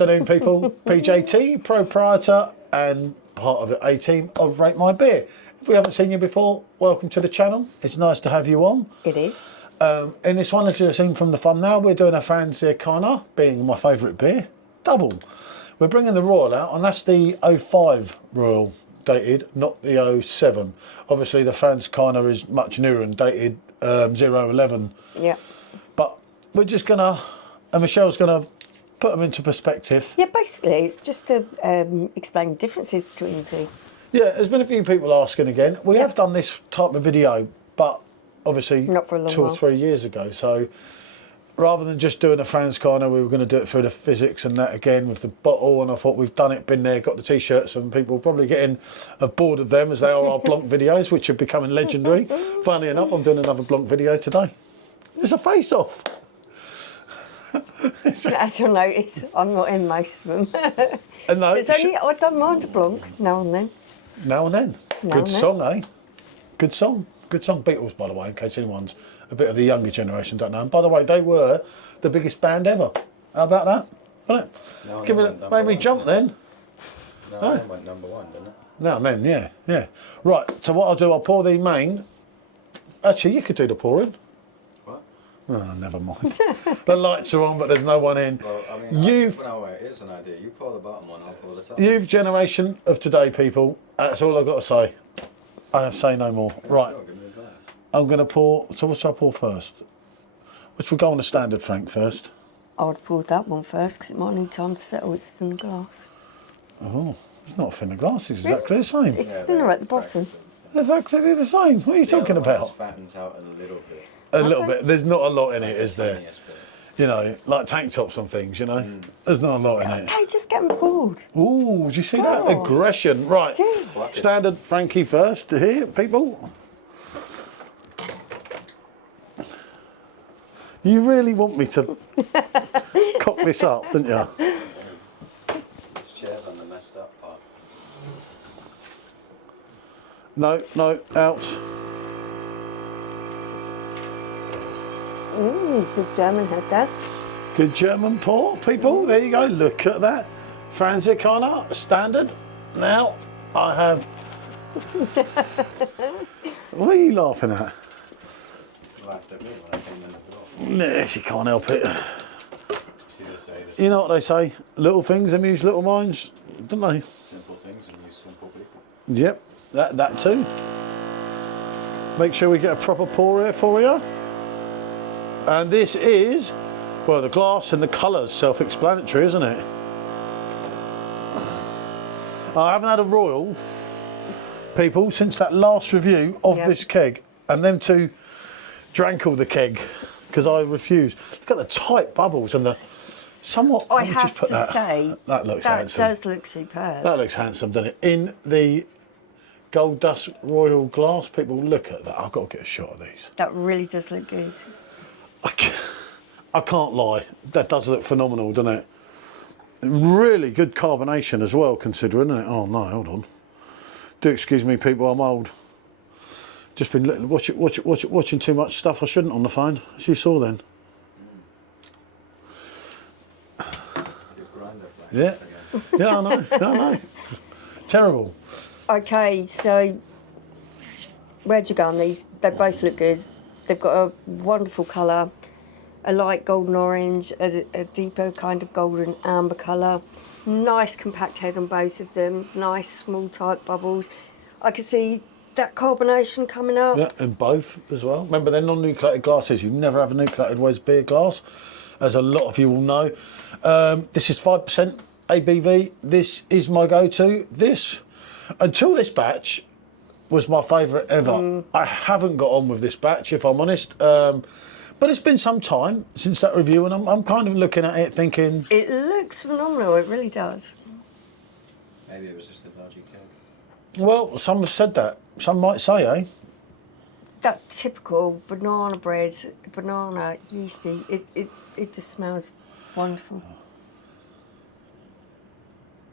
afternoon, people. PJT, proprietor and part of the A-team of Rate My Beer. If we haven't seen you before, welcome to the channel. It's nice to have you on. It is. In this one, as you've seen from the thumbnail, we're doing a Franziskaner, being my favourite beer, double. We're bringing the Royal out, and that's the 05 Royal dated, not the 07. Obviously, the Franziskaner is much newer and dated 011. Yeah. But we're just gonna, and Michelle's gonna put them into perspective. Yeah, basically, it's just to explain differences between the two. Yeah, there's been a few people asking again. We have done this type of video, but obviously not for a long 2 or while. 3 years ago. So rather than just doing a Franziskaner, we were going to do it through the Fizzics and that again with the bottle. And I thought we've done it, been there, got the t-shirts, and people are probably getting bored of them as they are our Blanc videos, which are becoming legendary. Funnily enough, I'm doing another Blanc video today. It's a face-off. As you'll notice, I'm not in most of them. No, There's only, I don't mind a Blanc now and then. Now and then. Now Good and then. song, eh? Good song. Good song. Beatles, by the way, in case anyone's a bit of the younger generation don't know. And by the way, they were the biggest band ever. How about that? Wasn't it? No, Give it, made me jump then. No, that went #1, didn't it? Now and then, yeah, yeah. Right, so what I'll do, I'll pour the main. Actually, you could do the pouring. What? Oh, never mind. The lights are on, but there's no one in. Well, I mean, no, wait, here's an idea. You pour the bottom one, I'll pour the top. You've generation of today, people. That's all I've got to say. I say no more. Right. Sure, give me a glass. I'm going to pour, so what should I pour first? Which will go on the standard Frank first. I would have poured that one first because it might need time to settle. It's thin glass. Oh, it's not thin glass, it's exactly the same. It's thinner at the bottom. Exactly the same. What are you talking The other one about? just fattens out a little bit. A little bit. There's not a lot in it, is there? Tiniest bit. You know, like tank tops and things, you know? There's not a lot in it. Okay, just get them poured. Ooh, did you see that? Oh. Aggression. Right. Jeez. Standard Frankie first here, people. You really want me to cock this up, don't you? This chair's on the messed up part. No, no, out. Good German head there. Good German pour, people. There you go. Look at that. Franziskaner, standard. Now, I have... What are you laughing at? You laughed at me when I came in the door. Nah, she can't help it. She just said it's You know what they say? Little things amuse little minds, don't they? simple things and use simple people. Yep, that too. Make sure we get a proper pour here for you. And this is, well, the glass and the colour's self-explanatory, isn't it? I haven't had a Royal, people, since that last review of this keg. And them two drank all the keg, because I refused. Look at the tight bubbles and the somewhat... I let me just have put to that, say, that looks that handsome. does look superb. That looks handsome, doesn't it? In the Gold Dust Royal glass, people, look at that. I've got to get a shot of these. That really does look good. I can't lie. That does look phenomenal, doesn't it? Really good carbonation as well, considering, isn't it? Oh no, hold on. Do excuse me, people. I'm old. Just been watching too much stuff I shouldn't on the phone, as you saw then. Yeah, yeah, I know. I know. Terrible. Okay, so where'd you go on these? They both look good. They've got a wonderful colour, a light golden orange, a deeper kind of golden amber colour. Nice compact head on both of them. Nice small tight bubbles. I can see that carbonation coming up. Yeah, and both as well. Remember, they're non-nucleated glasses. You never have a nucleated Wes beer glass, as a lot of you will know. This is 5% ABV. This is my go-to. This, until this batch, was my favourite ever. I haven't got on with this batch, if I'm honest. But it's been some time since that review, and I'm kind of looking at it thinking... It looks phenomenal, it really does. Maybe it was just a dodgy keg. Well, some have said that. Some might say, eh? That typical banana bread, banana, yeasty, it just smells wonderful.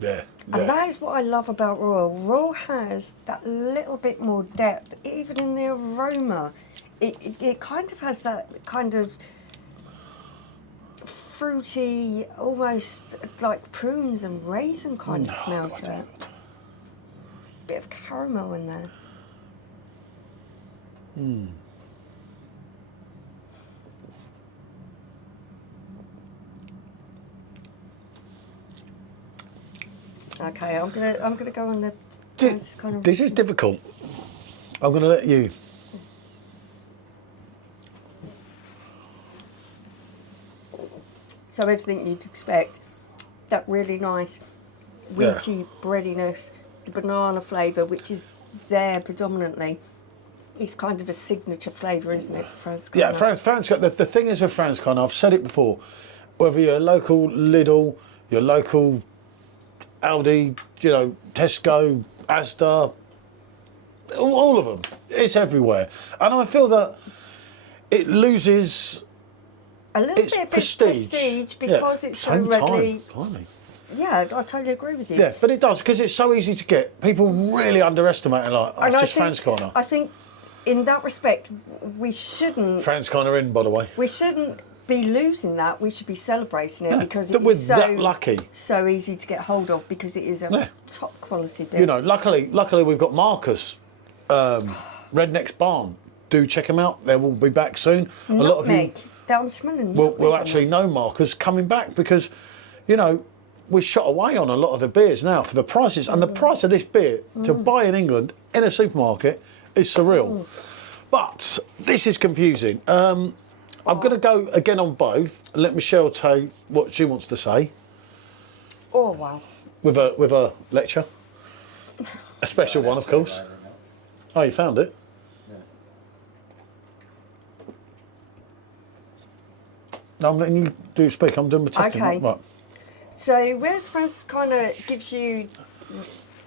Yeah. And that is what I love about Royal. Royal has that little bit more depth, even in the aroma. It kind of has that kind of fruity, almost like prunes and raisin kind of smell to it. Bit of caramel in there. Okay, I'm gonna go on the Franziskaner. This is difficult. I'm going to let you. So everything you'd expect, that really nice wheaty breadiness, the banana flavour, which is there predominantly. It's kind of a signature flavour, isn't it, for Franziskaner? Yeah, Franziskaner. The thing is with Franziskaner, I've said it before. Whether you're a local Lidl, your local Aldi, Tesco, Asda, all of them. It's everywhere, and I feel that it loses a little its bit of prestige because it's so readily. Blimey. Yeah, I totally agree with you. Yeah, but it does because it's so easy to get. People really underestimate it. Like, it's just Franziskaner. I think, in that respect, we shouldn't. Franziskaner in, by the way. We shouldn't be losing that. We should be celebrating it because that it we're is so that lucky. so easy to get hold of because it is a top quality beer. Luckily we've got Marcus, Redneck's Barn. Do check them out. They will be back soon. A lot of you. That I'm smelling. Will actually know Marcus coming back because, we're shot away on a lot of the beers now for the prices, and the price of this beer to buy in England in a supermarket is surreal. But this is confusing. I'm going to go again on both. Let Michelle tell you what she wants to say. Oh wow! With a lecture, a special one, of course. Oh, you found it. Yeah. No, I'm letting you do speak. I'm doing my testing. Okay. Right. So whereas Franziskaner gives you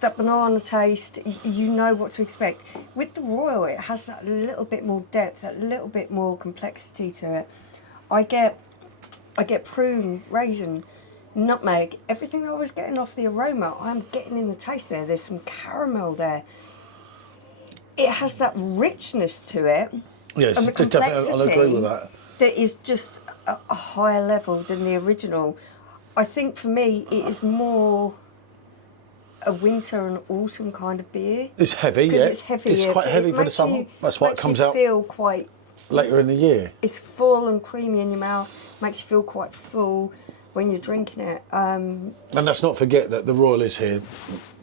that banana taste, you know what to expect. With the Royal, it has that little bit more depth, that little bit more complexity to it. I get prune, raisin, nutmeg, everything I was getting off the aroma, I'm getting in the taste there. There's some caramel there. It has that richness to it. Yes, and the definitely, I'll agree with that. That is just a higher level than the original. I think for me, it is more a winter and autumn kind of beer. It's heavy, yeah. It's heavy. It's quite heavy for the summer. That's why it comes out. Feel quite later in the year. It's full and creamy in your mouth. Makes you feel quite full when you're drinking it. And let's not forget that the Royal is here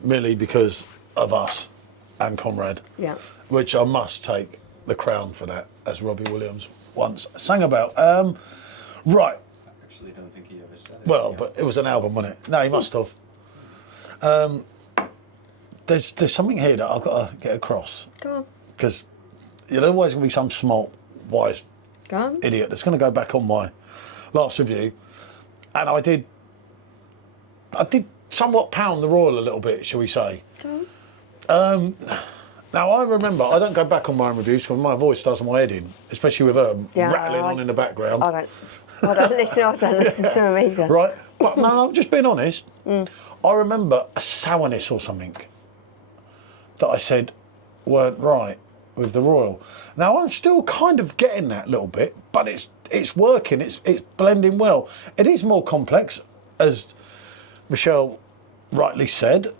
merely because of us and Conrad. Yeah. Which I must take the crown for that, as Robbie Williams once sang about. Right. I actually don't think he ever said it. Well, but it was an album, wasn't it? No, he must have. There's something here that I've got to get across. Go on. Because there's always going to be some smart, wise idiot that's going to go back on my last review. And I did somewhat pound the Royal a little bit, shall we say. Go on. Now, I remember, I don't go back on my own reviews because my voice does my head in, especially with her rattling on in the background. I don't listen to him either. Right? But no, I'm just being honest. I remember a sourness or something that I said weren't right with the Royal. Now, I'm still kind of getting that little bit, but it's working, it's blending well. It is more complex, as Michelle rightly said.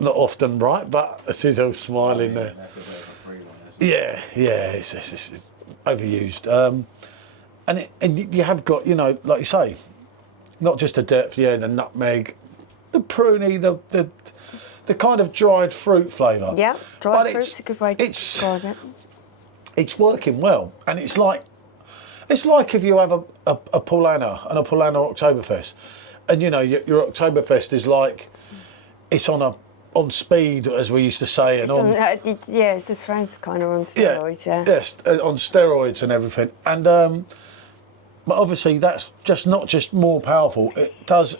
Not often right, but she's all smiling there. That's a bit of a free one, isn't it? Yeah, it's overused. And you have got, like you say, not just the depth, the nutmeg, the pruny, the kind of dried fruit flavour. Yeah, dried fruit's a good way to describe it. It's working well, and it's like if you have a Paulaner and a Paulaner Oktoberfest, and your Oktoberfest is like it's on speed, as we used to say, and it's the Franziskaner on steroids, Yes, on steroids and everything, and but obviously that's not just more powerful. It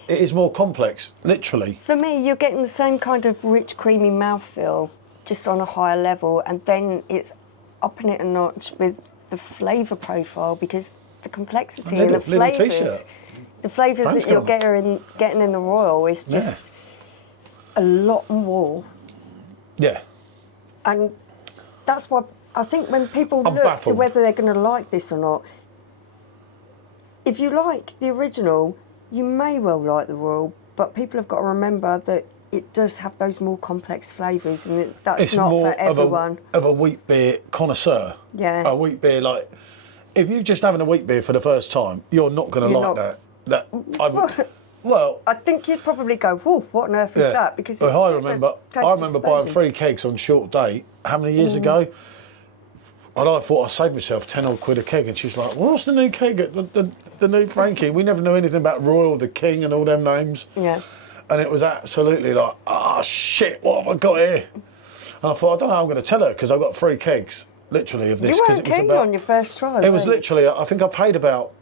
is more complex, literally. For me, you're getting the same kind of rich, creamy mouthfeel, just on a higher level, and then it's upping it a notch with the flavour profile because the complexity and the flavours, that you're getting in the Royal is just a lot more. Yeah. And that's why I think when people look baffled to whether they're going to like this or not, if you like the original, you may well like the Royal, but people have got to remember that it does have those more complex flavours, and that's It's not more for everyone. of a wheat beer connoisseur. Yeah. A wheat beer, like, if you're just having a wheat beer for the first time, you're not going to like that. Well, I think you'd probably go, whoa, what on earth is that? Because it's I remember buying explosion. 3 kegs on short date, how many years ago? And I thought I saved myself 10 odd quid a keg, and she's like, what's the new keg, the new Frankie? We never knew anything about Royal, the King and all them names. Yeah. And it was absolutely like, shit, what have I got here? And I thought, I don't know how I'm going to tell her, because I've got 3 kegs, literally, of this. You weren't keen on your first try, It was literally, I think I paid about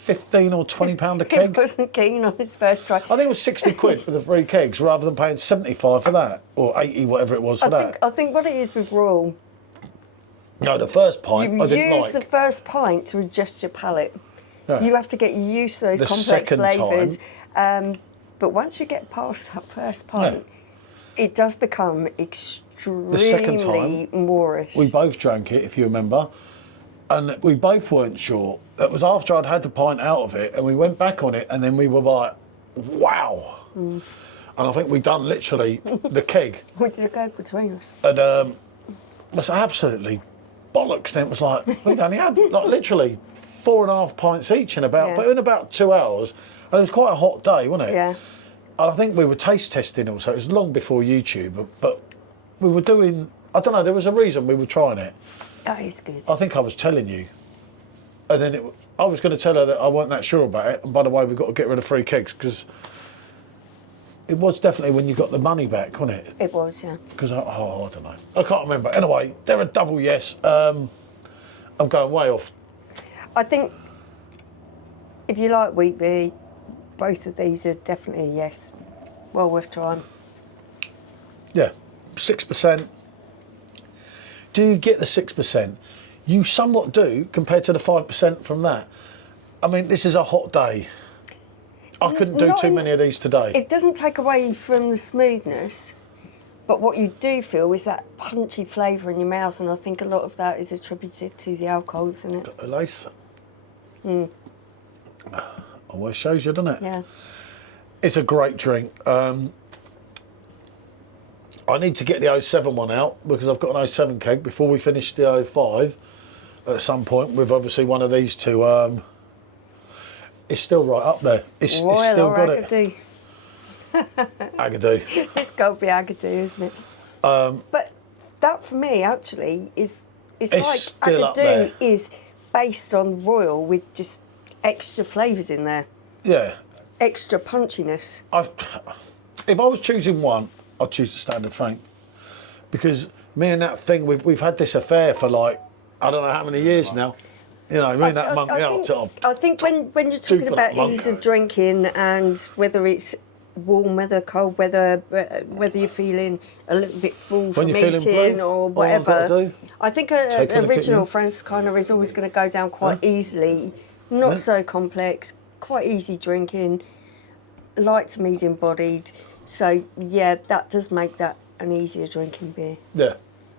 15 or 20 pound a keg. He wasn't keen on his first try. I think it was 60 quid for the 3 kegs, rather than paying 75 for that, or 80, whatever it was for that. I think what it is with Royal, No, the first pint I didn't use the first pint to adjust your palate. Yeah. You have to get used to those The complex second flavours. But once you get past that first pint, it does become extremely moreish. We both drank it, if you remember, and we both weren't sure. It was after I'd had the pint out of it, and we went back on it, and then we were like, wow. And I think we done literally the keg. We did a go between us. And it was absolutely bollocks. Then it was like, we only had like literally 4.5 pints each in about, but in about 2 hours. And it was quite a hot day, wasn't it? Yeah. And I think we were taste testing also. It was long before YouTube, but we were doing, I don't know, there was a reason we were trying it. That is good. I think I was telling you. And then I was going to tell her that I wasn't that sure about it. And by the way, we've got to get rid of 3 kegs, because it was definitely when you got the money back, wasn't it? It was, yeah. Because, I don't know. I can't remember. Anyway, they're a double yes. I'm going way off. I think if you like wheat beer, both of these are definitely a yes. Well worth trying. Yeah, 6%. Do you get the 6%? You somewhat do, compared to the 5% from that. I mean, this is a hot day. I couldn't do too many of these today. It doesn't take away from the smoothness, but what you do feel is that punchy flavour in your mouth, and I think a lot of that is attributed to the alcohol, isn't it? Lace. Always shows you, doesn't it? Yeah. It's a great drink. I need to get the 07 one out, because I've got an 07 keg before we finish the 05 at some point with obviously one of these two. It's still right up there. It's still got Agadoo. Agadoo. It's got to be Agadoo, isn't it? But that for me actually is it's like still up there. Agadoo is based on Royal with just extra flavours in there. Yeah. Extra punchiness. If I was choosing one, I'd choose the Standard Frank, because me and that thing, we've had this affair for like, I don't know how many years now. You know, me and that monk. I think when you're talking about ease of drinking, and whether it's warm weather, cold weather, whether you're feeling a little bit full from eating or whatever, I think an original Franziskaner is always going to go down quite easily. Not so complex, quite easy drinking, light to medium bodied. So yeah, that does make that an easier drinking beer. Yeah,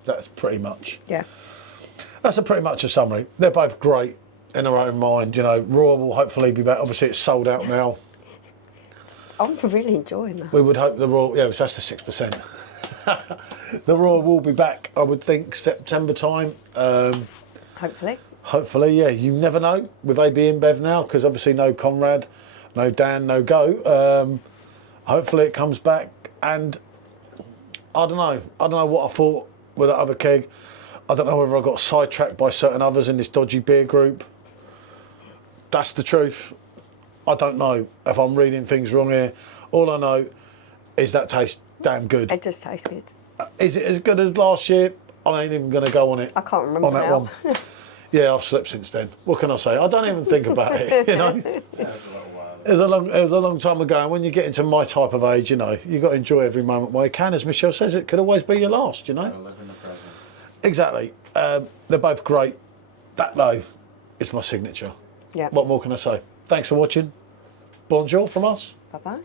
that's pretty much. Yeah. That's pretty much a summary. They're both great in their own mind. You know, Royal will hopefully be back. Obviously, it's sold out now. I'm really enjoying that. We would hope the Royal, yeah, that's the 6%. The Royal will be back, I would think, September time. Hopefully. Hopefully, yeah. You never know with AB InBev now, because obviously no Conrad, no Dan, no Go. Hopefully it comes back, and I don't know. I don't know what I thought with that other keg. I don't know whether I got sidetracked by certain others in this dodgy beer group. That's the truth. I don't know if I'm reading things wrong here. All I know is that tastes damn good. It does taste good. Is it as good as last year? I ain't even going to go on it. I can't remember on that now. one. Yeah, I've slept since then. What can I say? I don't even think about it. You know, Yeah, it's a little while. it was a long time ago. And when you get into my type of age, you know, you got to enjoy every moment while you can. As Michelle says, it could always be your last. You know. Gotta live in the present. Exactly. They're both great. That though is my signature. Yeah. What more can I say? Thanks for watching. Bonjour from us. Bye bye.